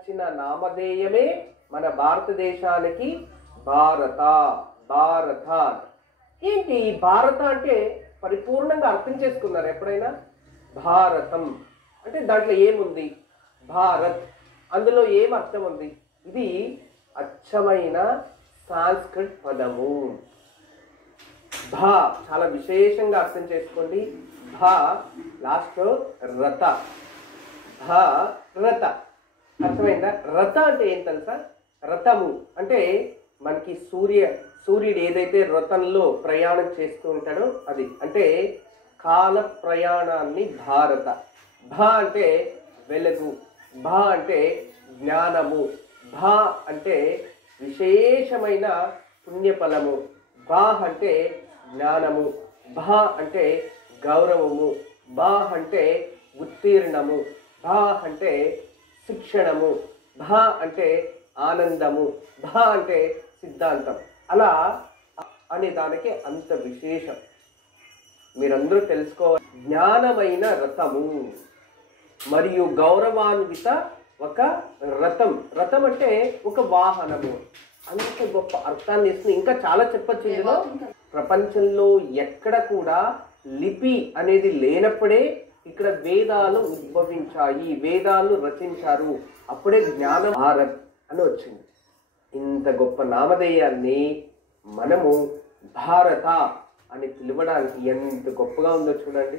చిన్న నామధేయమే మన భారతదేశానికి భారత. భారత ఏంటి ఈ భారత అంటే పరిపూర్ణంగా అర్థం చేసుకున్నారు ఎప్పుడైనా? భారతం అంటే దాంట్లో ఏముంది? భారత్, అందులో ఏం అర్థం ఉంది? ఇది అచ్చమైన సాంస్క్రిట్ పదము. భా చాలా విశేషంగా అర్థం చేసుకోండి. భా లాస్ట్ రథ. భా రథ అర్థమైందా? రథ అంటే ఏం తెలుసా? రథము అంటే మనకి సూర్యుడు ఏదైతే రథంలో ప్రయాణం చేస్తూ ఉంటాడో అది, అంటే కాల ప్రయాణాన్ని భారత. భా అంటే వెలుగు, భా అంటే జ్ఞానము, భా అంటే విశేషమైన పుణ్యఫలము, భా అంటే జ్ఞానము, భా అంటే గౌరవము, భా అంటే ఉత్తీర్ణము, భా అంటే శిక్షణము, భా అంటే ఆనందము, భా అంటే సిద్ధాంతం. అలా అనే దానికి అంత విశేషం. మీరందరూ తెలుసుకోవాలి. జ్ఞానమైన రథము మరియు గౌరవాన్విత ఒక రథం. రథం అంటే ఒక వాహనము. అంత గొప్ప అర్థాన్ని ఇస్తుంది. ఇంకా చాలా చెప్పచ్చు ఇందులో. ప్రపంచంలో ఎక్కడ కూడా లిపి అనేది లేనప్పుడే ఇక్కడ వేదాలు ఉద్భవించాయి, వేదాలు రచించారు. అప్పుడే జ్ఞానం భారత్ అని వచ్చింది. ఇంత గొప్ప నామధేయాన్ని మనము భారత అని పిలవడానికి ఎంత గొప్పగా ఉందో చూడండి.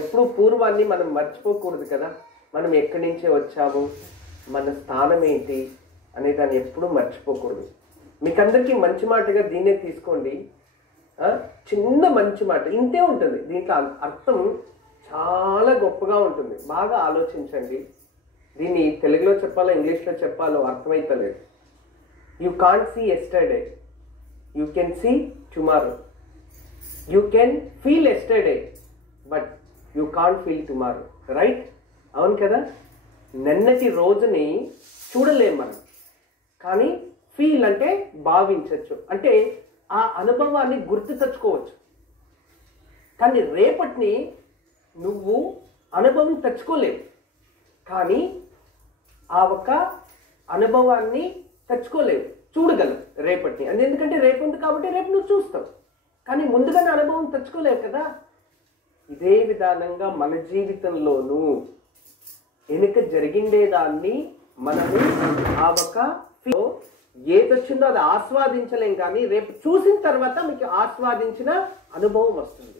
ఎప్పుడు పూర్వాన్ని మనం మర్చిపోకూడదు కదా. మనం ఎక్కడి నుంచే వచ్చాము, మన స్థానం ఏంటి అనే దాన్ని ఎప్పుడూ మర్చిపోకూడదు. మీకు అందరికీ మంచి మాటగా దీన్నే తీసుకోండి. చిన్న మంచి మాట ఇంతే ఉంటుంది. దీంట్లో అర్థం చాలా గొప్పగా ఉంటుంది. బాగా ఆలోచించండి. దీన్ని తెలుగులో చెప్పాలో ఇంగ్లీష్లో చెప్పాలో అర్థమైతలేదు. You can't see yesterday, you can see tomorrow. You can feel yesterday but you can't feel tomorrow. Right? అవును కదా. నిన్నటి రోజుని చూడలేం మనం, కానీ ఫీల్ అంటే భావించవచ్చు, అంటే ఆ అనుభవాన్ని గుర్తు తెచ్చుకోవచ్చు. కానీ రేపటిని నువ్వు అనుభవం తెచ్చుకోలేవు, కానీ ఆ ఒక అనుభవాన్ని తెచ్చుకోలేవు, చూడగలవు రేపటిని. అది ఎందుకంటే రేపు ఉంది కాబట్టి రేపు నువ్వు చూస్తావు, కానీ ముందుగానే అనుభవం తెచ్చుకోలేవు కదా. ఇదే విధానంగా మన జీవితంలోనూ వెనుక జరిగిండేదాన్ని మనము ఆ ఒక ఏదొచ్చిందో అది ఆస్వాదించలేం, కానీ రేపు చూసిన తర్వాత మీకు ఆస్వాదించిన అనుభవం వస్తుంది.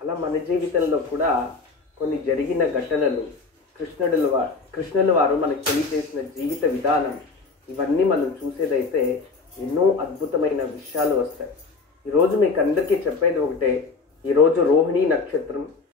అలా మన జీవితంలో కూడా కొన్ని జరిగిన ఘటనలు, కృష్ణుల వారు మనకు తెలియజేసిన జీవిత విధానం, ఇవన్నీ మనం చూసేదైతే ఎన్నో అద్భుతమైన విషయాలు వస్తాయి. ఈరోజు మీకు అందరికీ చెప్పేది ఒకటే. ఈరోజు రోహిణి నక్షత్రం.